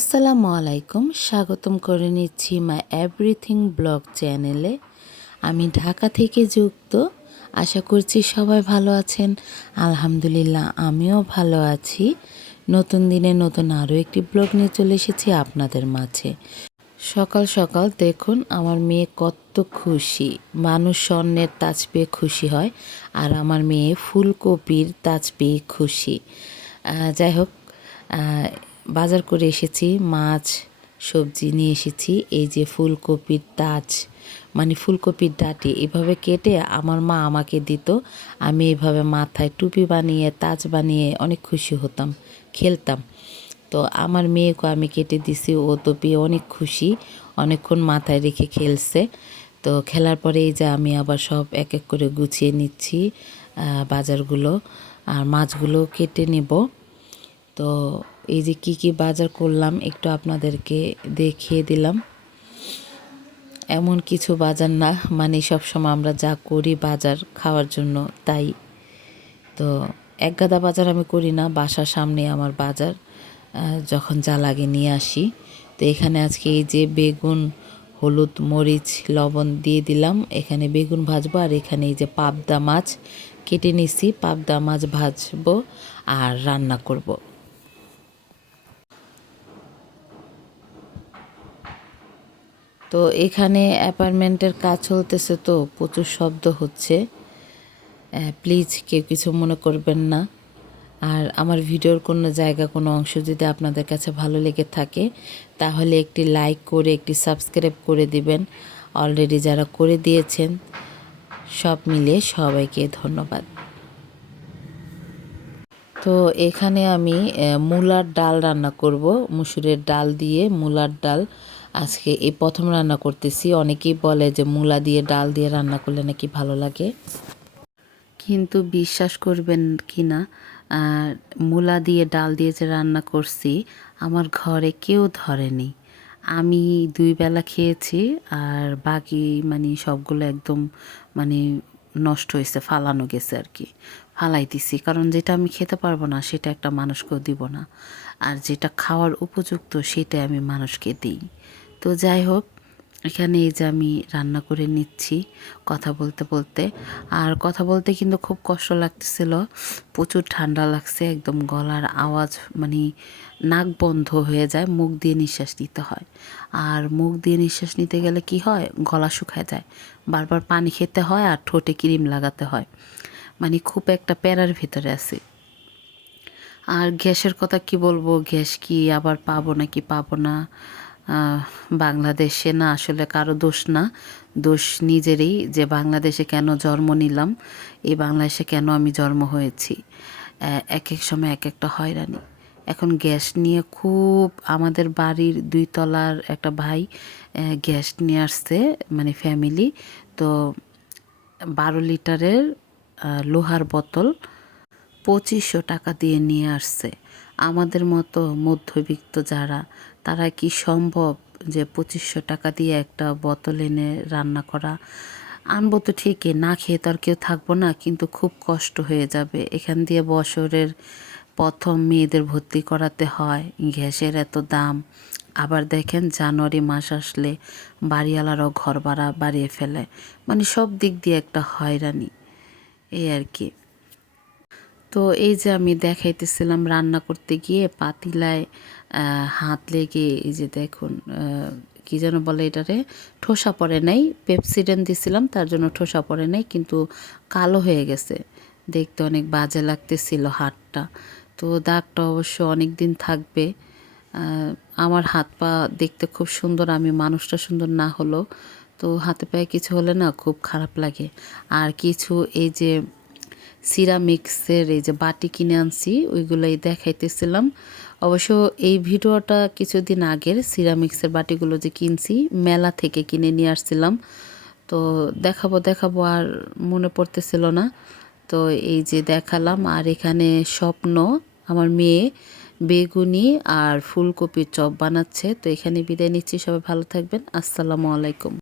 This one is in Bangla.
আসসালামু আলাইকুম, স্বাগতম করে নিচ্ছি মাই এভরিথিং ব্লগ চ্যানেলে। আমি ঢাকা থেকে যুক্ত। আশা করছি সবাই ভালো আছেন। আলহামদুলিল্লাহ আমিও ভালো আছি। নতুন দিনে নতুন আরও একটি ব্লগ নিয়ে চলে এসেছি আপনাদের মাঝে। সকাল সকাল দেখুন আমার মেয়ে কত খুশি। মানুষ স্বর্ণের তাজ পেয়ে খুশি হয়, আর আমার মেয়ে ফুলকপির তাজ পেয়ে খুশি। যাই হোক, বাজার করে এসেছি, মাছ সবজি নিয়ে এসেছি। এই যে ফুলকপির তাজ, মানে ফুলকপির ডাঁটি এভাবে কেটে আমার মা আমাকে দিত। আমি এইভাবে মাথায় টুপি বানিয়ে তাজ বানিয়ে অনেক খুশি হতাম, খেলতাম। তো আমার মেয়েকে আমি কেটে দিছি, ও তো পেয়ে অনেক খুশি, অনেকক্ষণ মাথায় রেখে খেলছে। তো খেলার পরে এই যে আমি আবার সব এক এক করে গুছিয়ে নিচ্ছি বাজারগুলো, আর মাছগুলো কেটে নেব। তো এই যে কি কি বাজার করলাম একটু আপনাদেরকে দেখিয়ে দিলাম। এমন কিছু বাজার না, মানে সবসময় আমরা যা করি বাজার খাওয়ার জন্য তাই। তো এক গাদা বাজার আমি করি না, বাসার সামনে আমার বাজার, যখন যা লাগে নিয়ে আসি। তো এখানে আজকে এই যে বেগুন, হলুদ, মরিচ, লবণ দিয়ে দিলাম। এখানে বেগুন ভাজবো, আর এখানে এই যে পাবদা মাছ কেটে নিছি, পাবদা মাছ ভাজবো আর রান্না করব। তো এখানে অ্যাপার্টমেন্টের কাজ চলতেছে, তো প্রচুর শব্দ হচ্ছে, প্লিজ কেউ কিছু মনে করবেন না। আর আমার ভিডিওর কোনো জায়গা, কোনো অংশ যদি আপনাদের কাছে ভালো লেগে থাকে তাহলে একটি লাইক করে একটি সাবস্ক্রাইব করে দিবেন। অলরেডি যারা করে দিয়েছেন সব মিলিয়ে সবাইকে ধন্যবাদ। তো এখানে আমি মূলার ডাল রান্না করব, মুসুরের ডাল দিয়ে মূলার ডাল আজকে এই প্রথম রান্না করতেছি। অনেকেই বলে যে মূলা দিয়ে ডাল দিয়ে রান্না করলে নাকি ভালো লাগে, কিন্তু বিশ্বাস করবেন কি না, মূলা দিয়ে ডাল দিয়ে যে রান্না করছি আমার ঘরে কেউ ধরেনি। আমি 2 বেলা খেয়েছি, আর বাকি মানে সবগুলো একদম মানে নষ্ট হয়েছে, ফালানো গেছে আর কি, ফালাই দিছি। কারণ যেটা আমি খেতে পারবো না সেটা একটা মানুষকেও দিব না, আর যেটা খাওয়ার উপযুক্ত সেটাই আমি মানুষকে দিই। তো যাই হোক, এখানে এই যে আমি রান্না করে নিচ্ছি কথা বলতে বলতে। আর কথা বলতে কিন্তু খুব কষ্ট লাগতেছিল, প্রচুর ঠান্ডা লাগছে, একদম গলার আওয়াজ মানে নাক বন্ধ হয়ে যায়, মুখ দিয়ে নিঃশ্বাস নিতে হয়। আর মুখ দিয়ে নিঃশ্বাস নিতে গেলে কি হয়, গলা শুকায় যায়, বারবার পানি খেতে হয় আর ঠোঁটে ক্রিম লাগাতে হয়, মানে খুব একটা প্যারার ভিতরে আছে। আর গ্যাসের কথা কি বলবো, গ্যাস কি আবার পাবো নাকি পাবো না, বাংলাদেশে না, আসলে কারো দোষ না, দোষ নিজেরই, যে বাংলাদেশে কেন জন্ম নিলাম, এই বাংলাদেশে কেন আমি জন্ম হয়েছি। এক এক সময় এক একটা হয়রানি। এখন গ্যাস নিয়ে খুব, আমাদের বাড়ির 2 তলার একটা ভাই গ্যাস নিয়ে আসছে, মানে ফ্যামিলি। তো 12 লিটারের লোহার বোতল 2500 টাকা দিয়ে নিয়ে আসছে। আমাদের মতো মধ্যবিত্ত যারা, তারা কি সম্ভব যে 2500 টাকা দিয়ে একটা বোতল এনে রান্না করা? আনবো তো ঠিকই, না খেয়ে তো আর কেউ থাকবো না, কিন্তু খুব কষ্ট হয়ে যাবে। এখান দিয়ে বছরের প্রথম মেয়েদের ভর্তি করাতে হয়, গ্যাসের এত দাম। আবার দেখেন জানুয়ারি মাস আসলে বাড়িওয়ালারাও ঘর ভাড়া বাড়িয়ে ফেলে, মানে সব দিক দিয়ে একটা হয়রানি, এই আর কি। তো এই যে আমি দেখাইতেছিলাম রান্না করতে গিয়ে পাতিলায় হাত লেগে, এই যে দেখুন কি যেন বলে এটারে, ঠোসা পড়ে নাই, পেপসিডেন্ট দিছিলাম তার জন্য ঠোসা পড়ে নাই, কিন্তু কালো হয়ে গেছে, দেখতে অনেক বাজে লাগতেছিল হাতটা। তো দাগটা অবশ্য অনেক দিন থাকবে। আমার হাত পা দেখতে খুব সুন্দর, আমি মানুষটা সুন্দর না হলেও, তো হাতে পায়ে কিছু হলে না খুব খারাপ লাগে। আর কিছু এই যে সিরামিক্সের এই যে বাটি কিনে আনছি, ওইগুলোই দেখাইতেছিলাম। অবশ্য এই ভিডিওটা কিছুদিন আগের, সিরামিক্সের বাটিগুলো যে কিনছি মেলা থেকে কিনে নিয়ে আসছিলাম। তো দেখাবো দেখাবো আর মনে পড়তেছিল না, তো এই যে দেখালাম। আর এখানে স্বপ্ন, আমার মেয়ে বেগুনি আর ফুলকপির চপ বানাচ্ছে। তো এখানে বিদায় নিচ্ছি, সবাই ভালো থাকবেন, আসসালামু আলাইকুম।